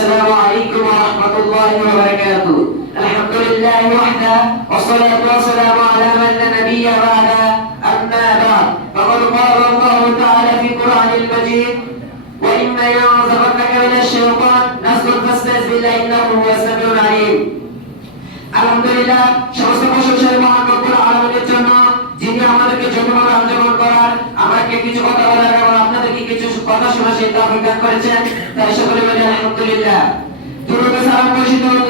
السلام عليكم ورحمة الله وبركاته. الحمد لله وحده والصلاة والسلام على من لا نبي بعده. أما بعد فقد قال الله تعالى في القرآن المجيد: وإما ينزغنك من الشيطان نزغ فاستعذ بالله إنه هو السميع العليم. আলহামদুলিল্লাহ, সমস্ত প্রশংসা মহান রব্বুল আলামিনের জন্য, যিনি আমাদেরকে জন্মগ্রহণ অংশগ্রহণ করার, আমাকে কিছু কথা বলার এবং আপনাদেরকে কিছু কথা শোনার সেই তৌফিক দান করেছেন। তাই সকলে বলি আলহামদুলিল্লাহ। দুরূদ ও সালাম বর্ষিত হোক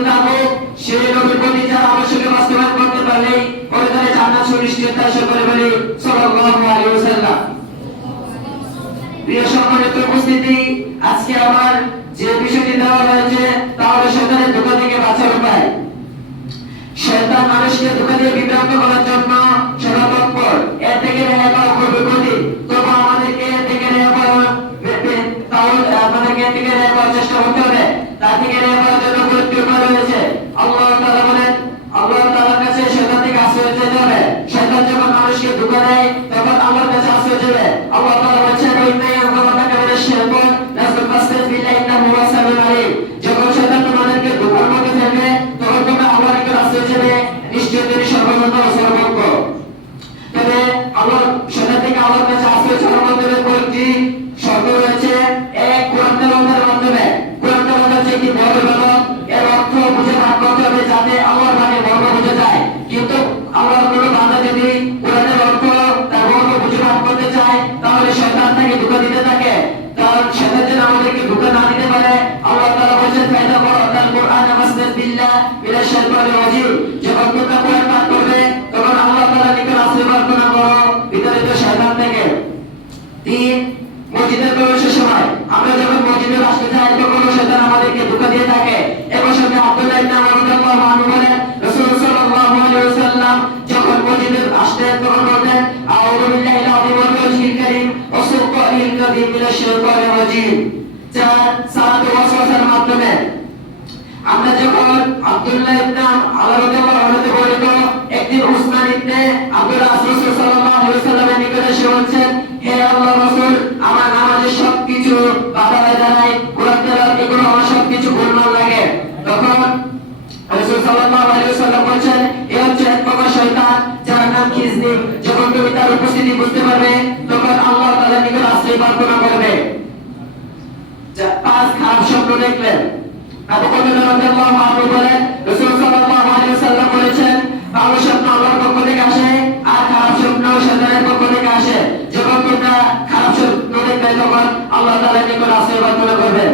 সেই নবীর প্রতি যারা আবশ্যকে বাস্তবায়ন করতে পারলে পরকালে জান্নাত সুনিশ্চিত। তাই সকলে বলি সাল্লাল্লাহু আলাইহি ওয়াসাল্লাম। প্রিয় সম্মানিত উপস্থিতি, আজকে আমার যে বিষয়টি দেওয়া হয়েছে তা হলো শয়তানের ধোঁকা থেকে বাঁচার উপায়। শয়তান মানুষকে ধোঁকা দিয়ে বিভ্রান্ত করার জন্য সর্বতৎপর। এর থেকে রেহাই পাওয়া খুবই কঠিন, তবু আমাদেরকে এর থেকে রেহাই পাওয়ার চেষ্টা করতে হবে। তার থেকে রেহাই পাওয়ার জন্য কয়েকটি উপায় রয়েছে। আল্লাহ তাআলা বলেন, আল্লাহ তাআলার কাছে শয়তান থেকে আশ্রয় চাইতে হবে। শয়তান যখন মানুষকে ধোঁকা দেয় তখন আল্লাহর কাছে আশ্রয় চাইবে। আল্লাহ তাআলা বলেছেন, যখন শয়তান তোমাদেরকে ধোঁকার মধ্যে ফেলবে তখন তোমরা আল্লাহর নিকট আশ্রয় চাইবে, নিশ্চয় তিনি সর্বজ্ঞ ও সর্বজ্ঞ। তবে আল্লাহ শয়তান থেকে আল্লাহর কাছে আশ্রয় চাওয়ার মধ্যে কয়েকটি শর্ত রয়েছে। এক, কোরআন তেলাওয়াতের মাধ্যমে। কোরআন তেলাওয়াত হচ্ছে একটি বড় ইবাদত। এর অর্থ বুঝে পাঠ করতে হবে যাতে আল্লাহর বাণী মর্ম বোঝা যায়। কিন্তু আল্লাহর কোনো বান্দা যদি কোরআনের অর্থ তার মর্ম বুঝে পাঠ করতে চায় তাহলে শয়তান তাকে ধোঁকা দিতে থাকে। কারণ শয়তান যেন আমাদেরকে ধোঁকা না দিতে পারে, আল্লাহ তাআলা বলেছেন, ফাইদা করাতাল কুরআন ফাসতাস বিল্লাহ মিনাশ শাইতানির রাজিম। যখন তোমরা কোরআন পাঠ করবে তখন আল্লাহ তাআলার নিকট আশ্রয় প্রার্থনা করো বিতাড়িত শয়তান থেকে। 3, মসজিদের প্রবেশের সময় আমরা যখন মসজিদে আসতে যাই তখন শয়তান আমাদেরকে ধোঁকা দিয়ে থাকে। এবং সাথে আব্দুল্লাহ ইবনে আমর রাদিয়াল্লাহু আনহু বলেন, রাসূল সাল্লাল্লাহু আলাইহি ওয়াসাল্লাম যখন মসজিদে আসতেন তখন বলতেন, আউযু বিল্লাহিল আযীম ওয়া ওয়াজহিল কারীম ওয়া সুলতানিল কাযীম মিনাশ শাইতানির রাজীম। 4, সালাত ওয়াসওয়াসার মাধ্যমে। আমরা যখন আব্দুল্লাহ ইবনে আমর রাদিয়াল্লাহু আনহু বর্ণিত একদিন উসমান ইবনে আব্দুল রাসূল সাল্লাল্লাহু আলাইহি ওয়াসাল্লামের নিকট এসে বলছেন, হে আল্লাহর রাসূল, আমার নামাজের সবকিছু বাধা হয়ে দাঁড়ায়, কোরআন তেলাওয়াত এগুলো আমার সবকিছু গোলমাল লাগে। তখন রাসূল সাল্লাল্লাহু আলাইহি ওয়াসাল্লাম বলেছেন, এ হচ্ছে এক প্রকার শয়তান যার নাম খিজনিক। যখন তুমি তার উপস্থিতি বুঝতে পারবে তখন আল্লাহ তাআলার নিকট আশ্রয় প্রার্থনা করবে। 5, খারাপ স্বপ্ন দেখলে। আবু হুরায়রা রাদিয়াল্লাহু আনহু বলেন, রাসূল সাল্লাল্লাহু আলাইহি ওয়াসাল্লাম বলেছেন, ভালো স্বপ্ন আল্লাহর পক্ষ থেকে আসে আর খারাপ স্বপ্ন শয়তানের পক্ষ থেকে আসে। যখন তোমরা খারাপ স্বপ্ন দেখবে তখন আল্লাহ তাআলার নিকট আশ্রয় প্রার্থনা করবে।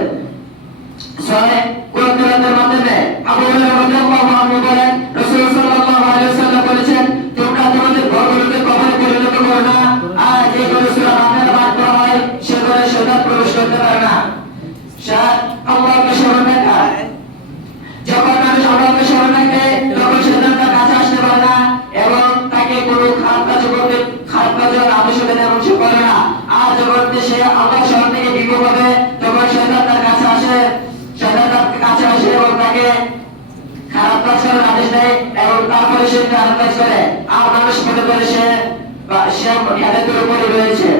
6, কোরআন তেলাওয়াতের মাধ্যমে। আবু হুরায়রা রাদিয়াল্লাহু আনহু বলেন, রাসূল সাল্লাল্লাহু আলাইহি ওয়াসাল্লাম বলেছেন, তোমরা তোমাদের ঘরগুলোতে কখনো পরিণত করো না আর যে কোনো সূরা বাংলা পাঠ করা হয় সে ঘরে শয়তান প্রবেশ করতে পারে না। 7, আল্লাহকে স্মরণ রাখা। যখন মানুষ আল্লাহকে স্মরণ রাখে তখন শয়তান তার কাছে আসতে পারে না এবং তাকে কোনো খারাপ কাজের আদেশ দেয় এমন সে করে না। আর যখন সে আল্লাহর স্মরণ থেকে বিমুখ হবে তখন শয়তান তার কাছে আসে এবং তাকে খারাপ কাজ করার আদেশ দেয় এবং তারপরে সে খারাপ কাজ করে। আর মানুষ মনে করে সে হেদায়েতের উপরে রয়েছে।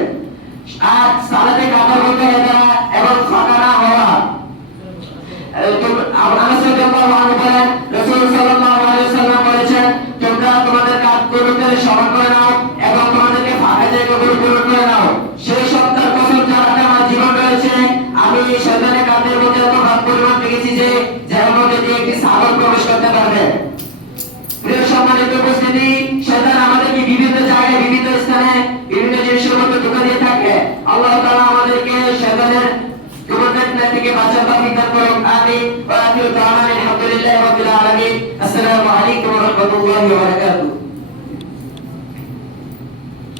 আর সালাতে কাতার মধ্যে হেদায়া এবং ফাঁকা না হওয়া। আনাস রাদিয়াল্লাহু আনহু বলেন, রাসূল সাল্লাল্লাহু আলাইহি ওয়াসাল্লাম বলেছেন, তোমরা তোমাদের কাঁধগুলোকে সমান করে নাও এবং তোমাদেরকে ফাঁকা জায়গাগুলো পূরণ করে নাও। সেই সত্তার কসম যার হাতে আমার জীবন রয়েছে, আমি এই শয়তানের কাঁধের মধ্যে এত ভাব পরিমাণ দেখেছি যে যার মধ্যে দিয়ে একটি সাগর প্রবেশ করতে পারবে। প্রিয় সম্মানিত উপস্থিতি, শয়তান আমাদেরকে বিভিন্ন জায়গায় বিভিন্ন স্থানে বিভিন্ন জিনিসের মধ্যে ধোঁকা দিয়ে থাকে। আল্লাহ তাআলা আমাদেরকে শয়তানের ধোঁকা থেকে বাঁচার তৌফিক দান করুন। আমিন। ওয়া আখিরু দাওয়ানা আলহামদুলিল্লাহি রাব্বিল আলামিন। আসসালামু আলাইকুম ওয়া রাহমাতুল্লাহি ওয়া বারাকাতুহু।